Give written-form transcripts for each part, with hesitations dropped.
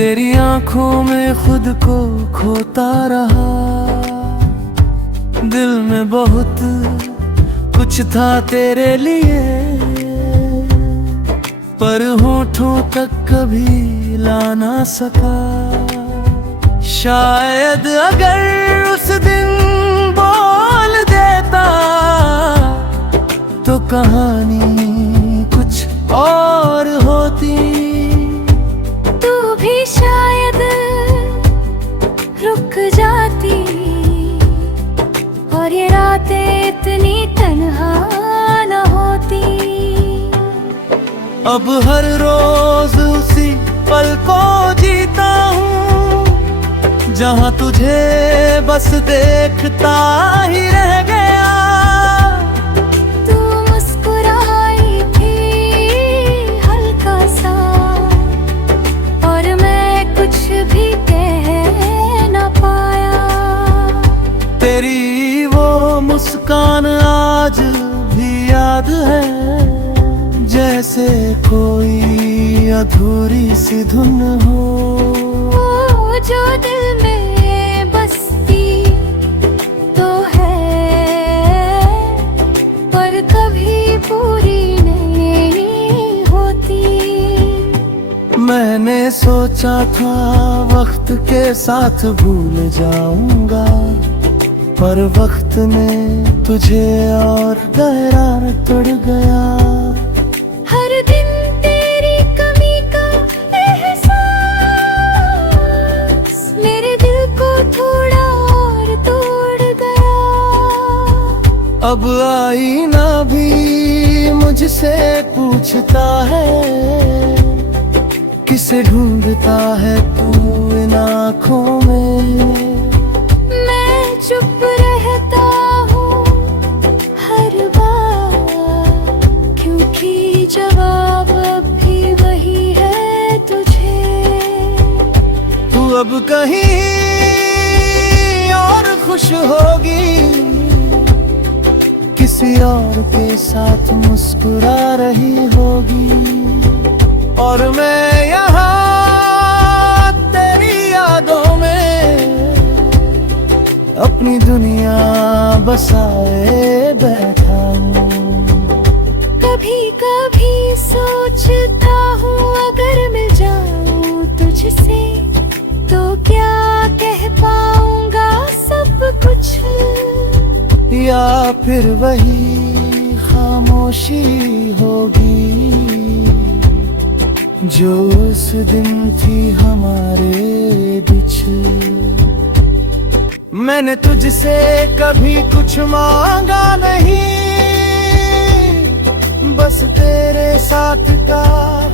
तेरी आंखों में खुद को खोता रहा। दिल में बहुत कुछ था तेरे लिए, पर होठों तक कभी ला ना सका। शायद अगर उस दिन बोल देता तो कहानी कुछ और होती। तू भी शायद रुक जाती और ये रातें इतनी तन्हा न होती। अब हर रोज उसी पल को जीता हूँ, जहाँ तुझे बस देखता ही रह गया। तू मुस्कुराई थी हल्का सा, और मैं कुछ भी कह न पाया। तेरी वो मुस्कान आज भी याद है, जैसे कोई अधूरी सी धुन हो। वो जो दिल में बसती तो है, पर कभी पूरी नहीं होती। मैंने सोचा था वक्त के साथ भूल जाऊंगा, पर वक्त ने तुझे और गहरा तोड़ गया। हर दिन तेरी कमी का एहसास मेरे दिल को थोड़ा और तोड़ गया। अब आईना भी मुझसे पूछता है, किसे ढूंढता है तू इन आँखों में। मैं चुप रहता हूँ हर बार, क्योंकि जवाब अब भी वही है तुझे। तू अब कहीं और खुश होगी, किसी और के साथ मुस्कुरा रही होगी। और मैं यहाँ तेरी यादों में अपनी दुनिया बसाए बैठा हूँ। कभी कभी सोचता हूँ अगर मिल जाऊँ तुझसे तो क्या कह पाऊंगा सब कुछ। या फिर वही खामोशी होगी जो उस दिन थी हमारे बीच। मैंने तुझसे कभी कुछ मांगा नहीं, बस तेरे साथ का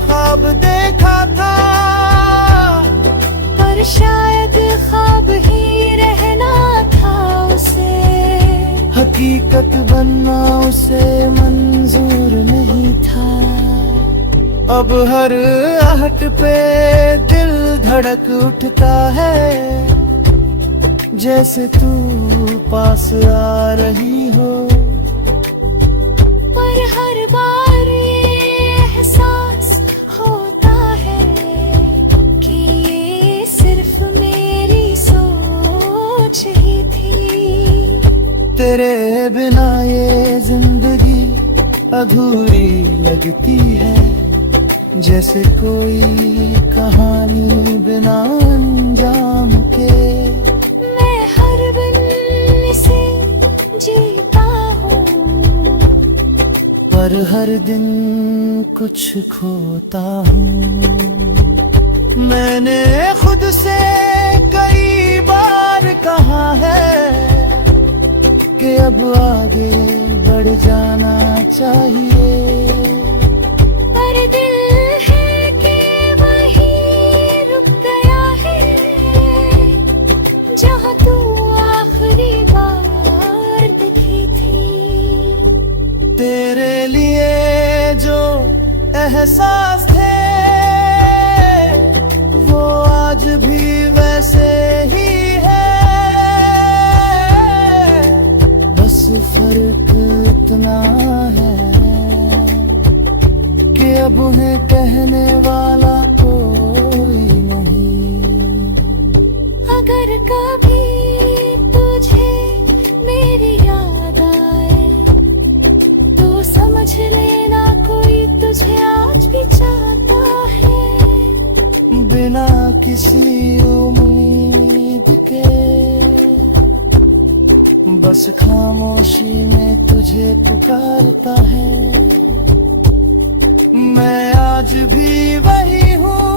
ख्वाब देखा था। पर शायद ख्वाब ही रहना था उसे, हकीकत बनना उसे मंजूर नहीं था। अब हर आहट पे दिल धड़क उठता है, जैसे तू पास आ रही हो। पर हर बार ये एहसास होता है कि ये सिर्फ मेरी सोच ही थी। तेरे बिना ये जिंदगी अधूरी लगती है, जैसे कोई कहानी बिना अंजाम के। मैं हर दिन इसे जीता हूँ, पर हर दिन कुछ खोता हूँ। मैंने खुद से कई बार कहा है कि अब आगे बढ़ जाना चाहिए, पर दिल है कि वही रुक गया है जहाँ तू आखिरी बार दिखी थी। तेरे लिए जो एहसास थे वो आज भी वैसे ही है, बस फर्क इतना है किसी उम्मीद के, बस खामोशी में तुझे पुकारता है। मैं आज भी वही हूँ,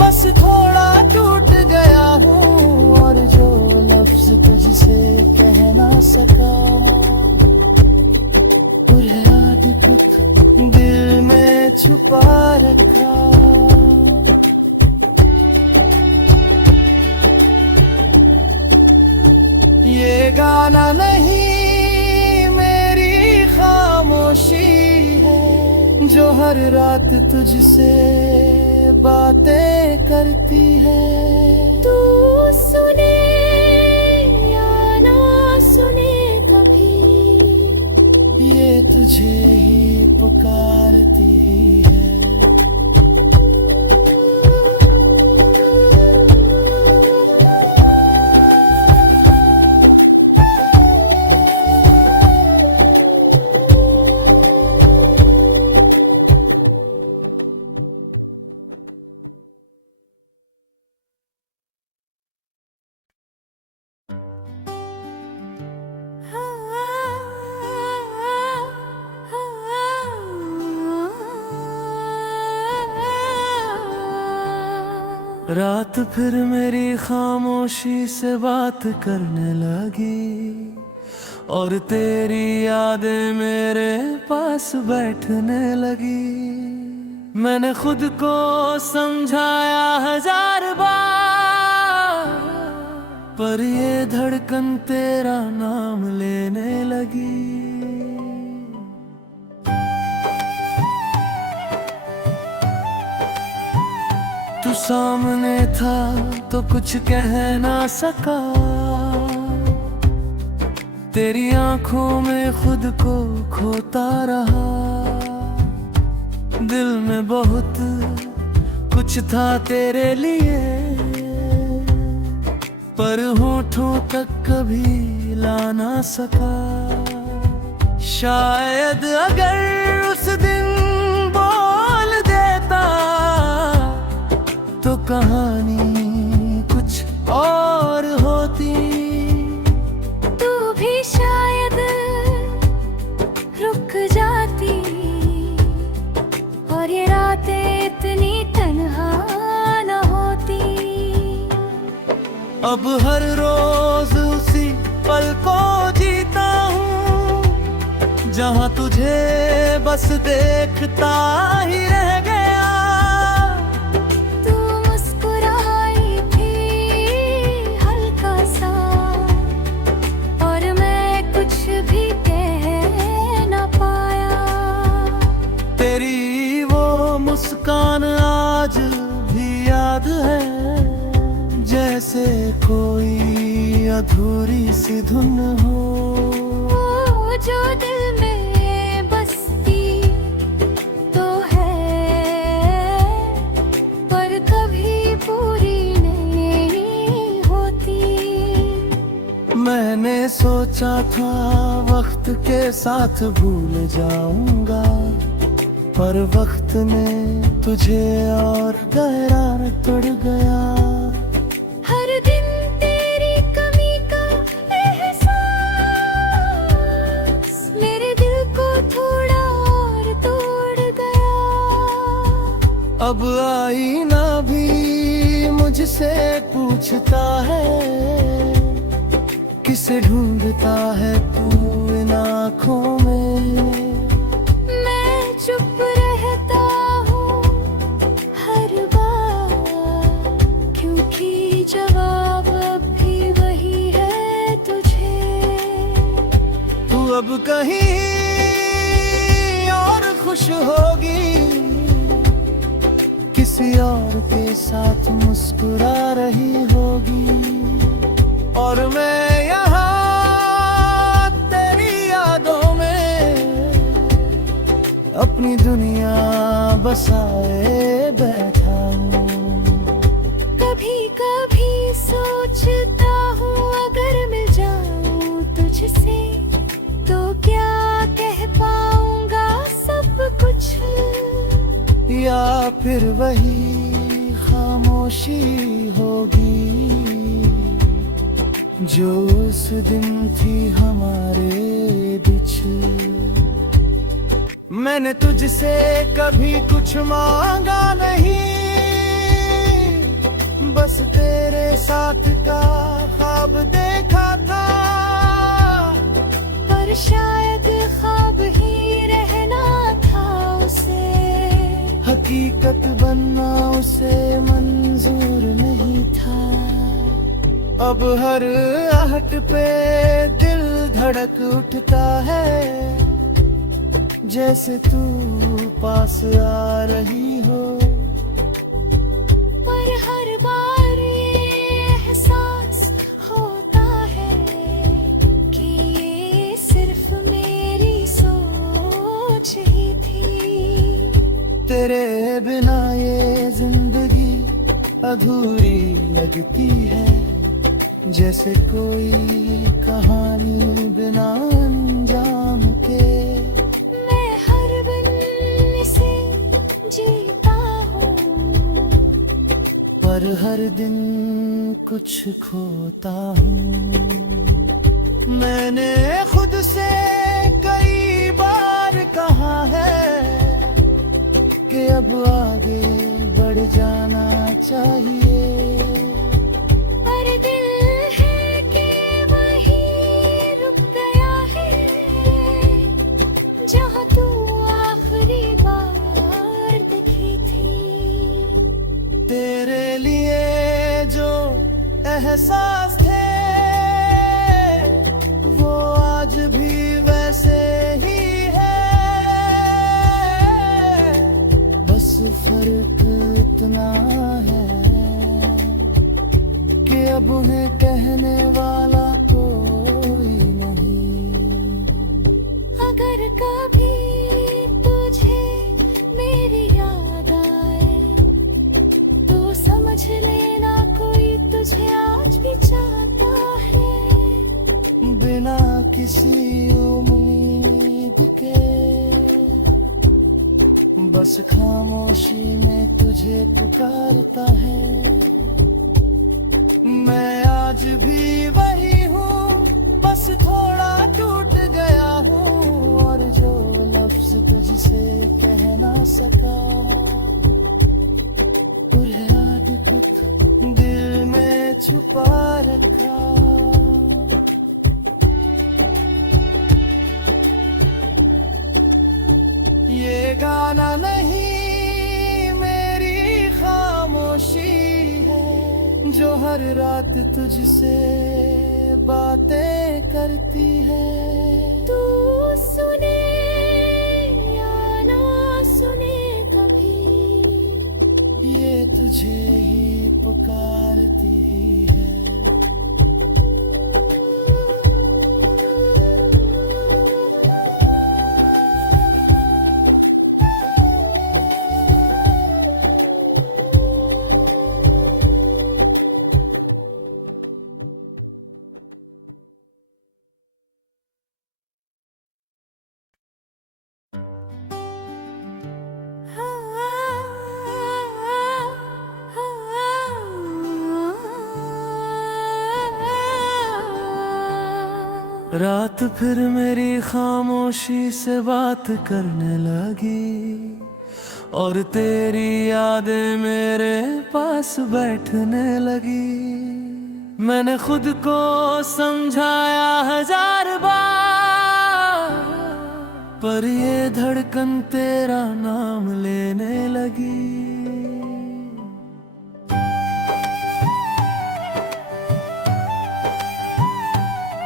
बस थोड़ा टूट गया हूँ, और जो लफ्ज तुझसे कह ना सका, याद कुछ दिल में छुपा रखा। ये गाना नहीं मेरी खामोशी है, जो हर रात तुझसे बातें करती है। तू सुने या ना सुने कभी, ये तुझे ही पुकारती है। रात फिर मेरी खामोशी से बात करने लगी, और तेरी यादें मेरे पास बैठने लगी। मैंने खुद को समझाया 1000 बार, पर ये धड़कन तेरा नाम लेने लगी। तू सामने था तो कुछ कह ना सका, तेरी आंखों में खुद को खोता रहा। दिल में बहुत कुछ था तेरे लिए, पर होठों तक कभी ला ना सका। शायद अगर उस दिन बोल देता तो कहानी कुछ और होती। तू भी शायद रुक जाती, और ये रातें इतनी तन्हा न होती। अब हर रोज उसी पल को जीता हूँ, जहाँ तुझे बस देखता ही रह गया। तू मुस्कुराई थी हल्का सा, और मैं कुछ भी कह न पाया। तेरी वो मुस्कान आज भी याद है, जैसे कोई अधूरी सी धुन हो, जो दिल में बसती तो है, पर कभी पूरी नहीं होती। मैंने सोचा था वक्त के साथ भूल जाऊंगा, पर वक्त ने तुझे और गहरा तोड़ गया। हर दिन तेरी कमी का एहसास मेरे दिल को थोड़ा और तोड़ गया। अब आईना भी मुझसे पूछता है, किसे ढूंढता है तू इन आँखों में। मैं चुप रहता हूँ हर बार, क्योंकि जवाब अब भी वही है तुझे। तू अब कहीं और खुश होगी, किसी और के साथ मुस्कुरा रही होगी, और मैं यहाँ तेरी यादों में अपनी दुनिया बसाए बैठा हूँ। कभी कभी सोचता हूँ अगर मिल जाऊँ तुझसे, तो क्या कह पाऊंगा सब कुछ, या फिर वही खामोशी होगी जो उस दिन थी हमारे बीच। मैंने तुझसे कभी कुछ मांगा नहीं, बस तेरे साथ का ख्वाब देखा था। पर शायद ख्वाब ही रहना था उसे, हकीकत बनना उसे मंजूर नहीं था। अब हर आहट पे दिल धड़क उठता है, जैसे तू पास आ रही हो। पर हर बार ये एहसास होता है कि ये सिर्फ मेरी सोच ही थी। तेरे बिना ये जिंदगी अधूरी लगती है, जैसे कोई कहानी बिना अंजाम के। मैं हर दिन इसे जीता हूँ, पर हर दिन कुछ खोता हूँ। मैंने खुद से कई बार कहा है कि अब आगे बढ़ जाना चाहिए, पर दिल है कि वही रुक गया है जहाँ तू आखिरी बार दिखी थी। तेरे लिए जो एहसास थे वो आज भी वैसे ही है, बस फर्क इतना है कि अब उन्हें कहने वाला कोई नहीं। अगर कभी तुझे मेरी याद आए तो समझ लेना कोई तुझे आज भी चाहता है। बिना किसी उम्मीद के बस खामोशी में तुझे पुकारता है। मैं आज भी वही हूँ, बस थोड़ा टूट गया हूँ, और जो लफ्ज तुझसे कह ना सका उन्हें याद कुछ दिल में छुपा रखा। ये गाना नहीं मेरी खामोशी है, जो हर रात तुझसे बातें करती है। तू सुने या ना सुने कभी, ये तुझे ही पुकारती है। रात फिर मेरी खामोशी से बात करने लगी, और तेरी यादें मेरे पास बैठने लगी। मैंने खुद को समझाया 1000 बार, पर ये धड़कन तेरा नाम लेने लगी।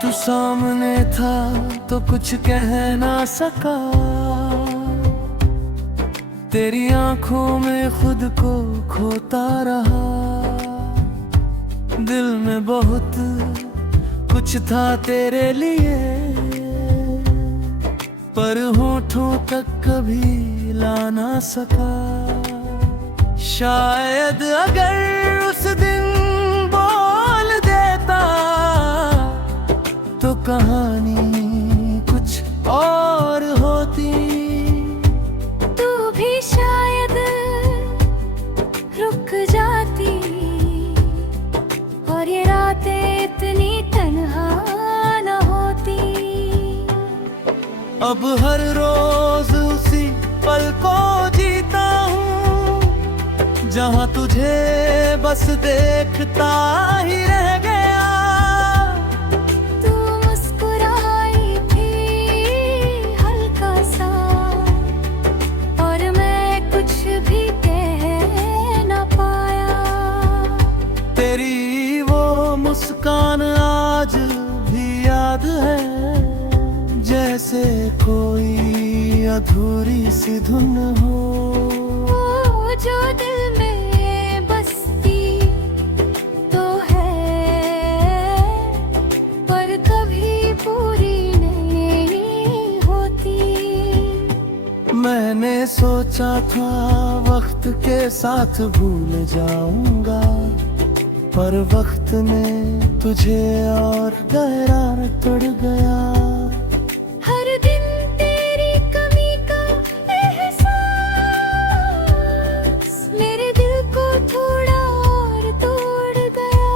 तू सामने था तो कुछ कह ना सका, तेरी आंखों में खुद को खोता रहा। दिल में बहुत कुछ था तेरे लिए, पर होठों तक कभी ला ना सका। शायद अगर उस दिन बोल देता तो कहानी कुछ और होती। तू भी शायद रुक जाता अब हर रोज उसी पल को जीता हूँ जहाँ तुझे बस देखता ही रह गया। तू मुस्कुराई थी हल्का सा और मैं कुछ भी कह न पाया। तेरी वो मुस्कान आज भी याद है, जैसे कोई अधूरी सी धुन हो। वो जो दिल में बसती तो है पर कभी पूरी नहीं होती। मैंने सोचा था वक्त के साथ भूल जाऊंगा, पर वक्त ने तुझे और गहरा तोड़ गया। हर दिन तेरी कमी का एहसास मेरे दिल को थोड़ा और तोड़ गया।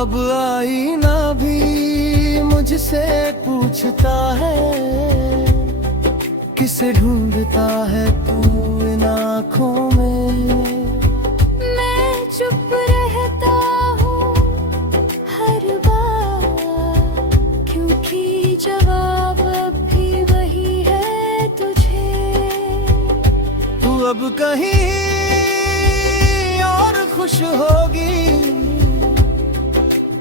अब आईना भी मुझसे पूछता है, किसे ढूंढता है तू इन आँखों में। मैं चुप रहता हूँ हर बार, क्योंकि जवाब अब भी वही है तुझे। तू अब कहीं और खुश होगी,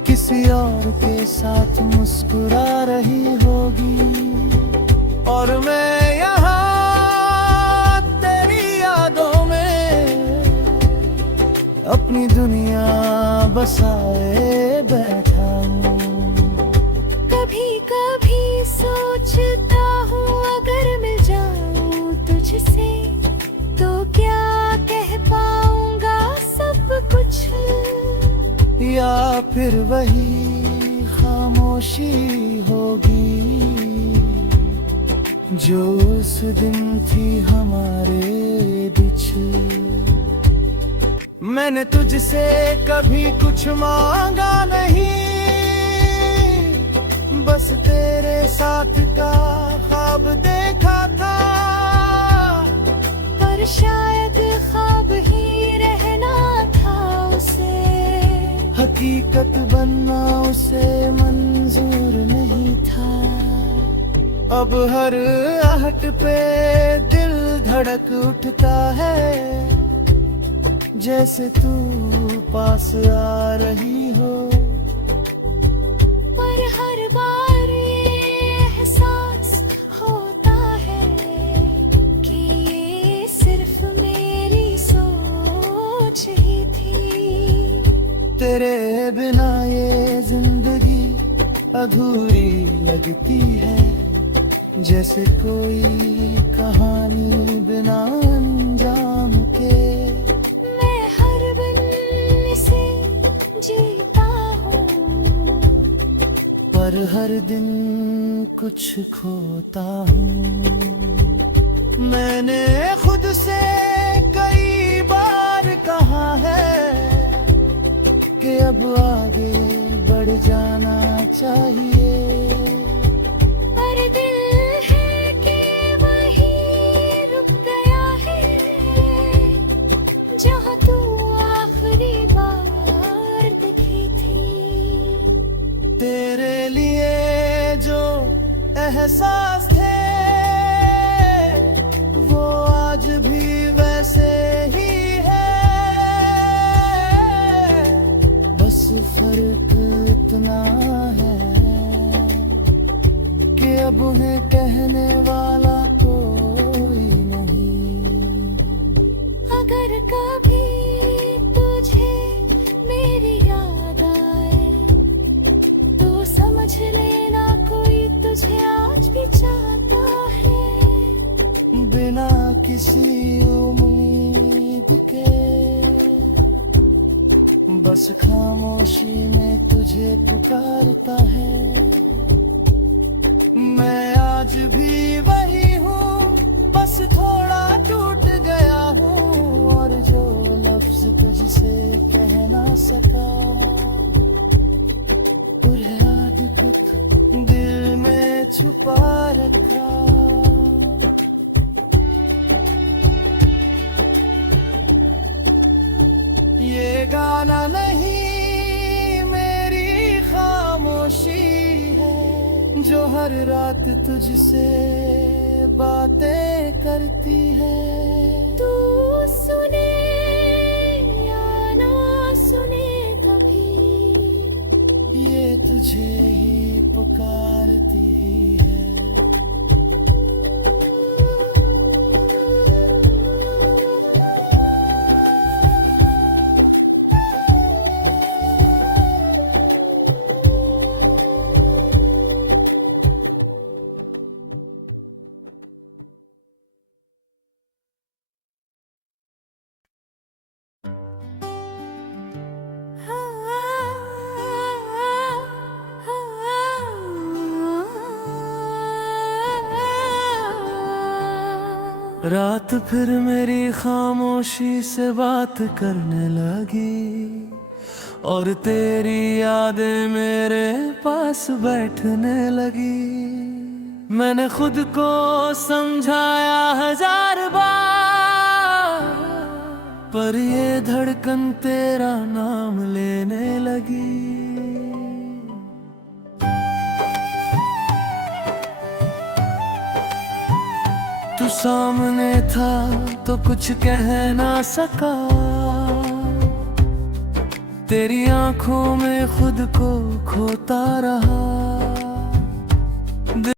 किसी और के साथ मुस्कुरा रही होगी, और मैं यहाँ तेरी यादों में अपनी दुनिया बसाए बैठा हूँ। कभी कभी सोचता हूँ अगर मिल जाऊँ तुझसे तो क्या कह पाऊंगा सब कुछ, या फिर वही खामोशी होगी जो उस दिन थी हमारे बीच। मैंने तुझसे कभी कुछ मांगा नहीं, बस तेरे साथ का ख्वाब देखा था। पर शायद ख्वाब ही रहना था उसे, हकीकत बनना उसे मंजूर नहीं था। अब हर आहट पे दिल धड़क उठता है, जैसे तू पास आ रही हो। पर हर बार ये एहसास होता है कि ये सिर्फ मेरी सोच ही थी। तेरे बिना ये जिंदगी अधूरी लगती है, जैसे कोई कहानी बिना अंजाम के। मैं हर दिन इसे जीता हूँ, पर हर दिन कुछ खोता हूँ। मैंने खुद से कई बार कहा है कि अब आगे बढ़ जाना चाहिए, पर दिल है कि वही रुक गया है जहाँ तू आखिरी बार दिखी थी। तेरे लिए जो एहसास थे वो आज भी वैसे ही है, बस फर्क इतना है कि अब उन्हें कहने वाला कोई नहीं। अगर कभी तुझे मेरी याद आए तो समझ लेना कोई तुझे आज भी चाहता है। बिना किसी उम्मीद के बस खामोशी में तुझे पुकारता है। मैं आज भी वही हूँ, बस थोड़ा टूट गया हूँ, और जो लफ्ज तुझसे कह ना सका याद कुछ दिल में छुपा रखा। ये गाना नहीं मेरी खामोशी है, जो हर रात तुझसे बातें करती है। तू सुने या ना सुने कभी, ये तुझे ही पुकारती है। रात फिर मेरी खामोशी से बात करने लगी, और तेरी यादें मेरे पास बैठने लगी। मैंने खुद को समझाया 1000 बार, पर ये धड़कन तेरा नाम लेने लगी। तू सामने था तो कुछ कह ना सका, तेरी आंखों में खुद को खोता रहा।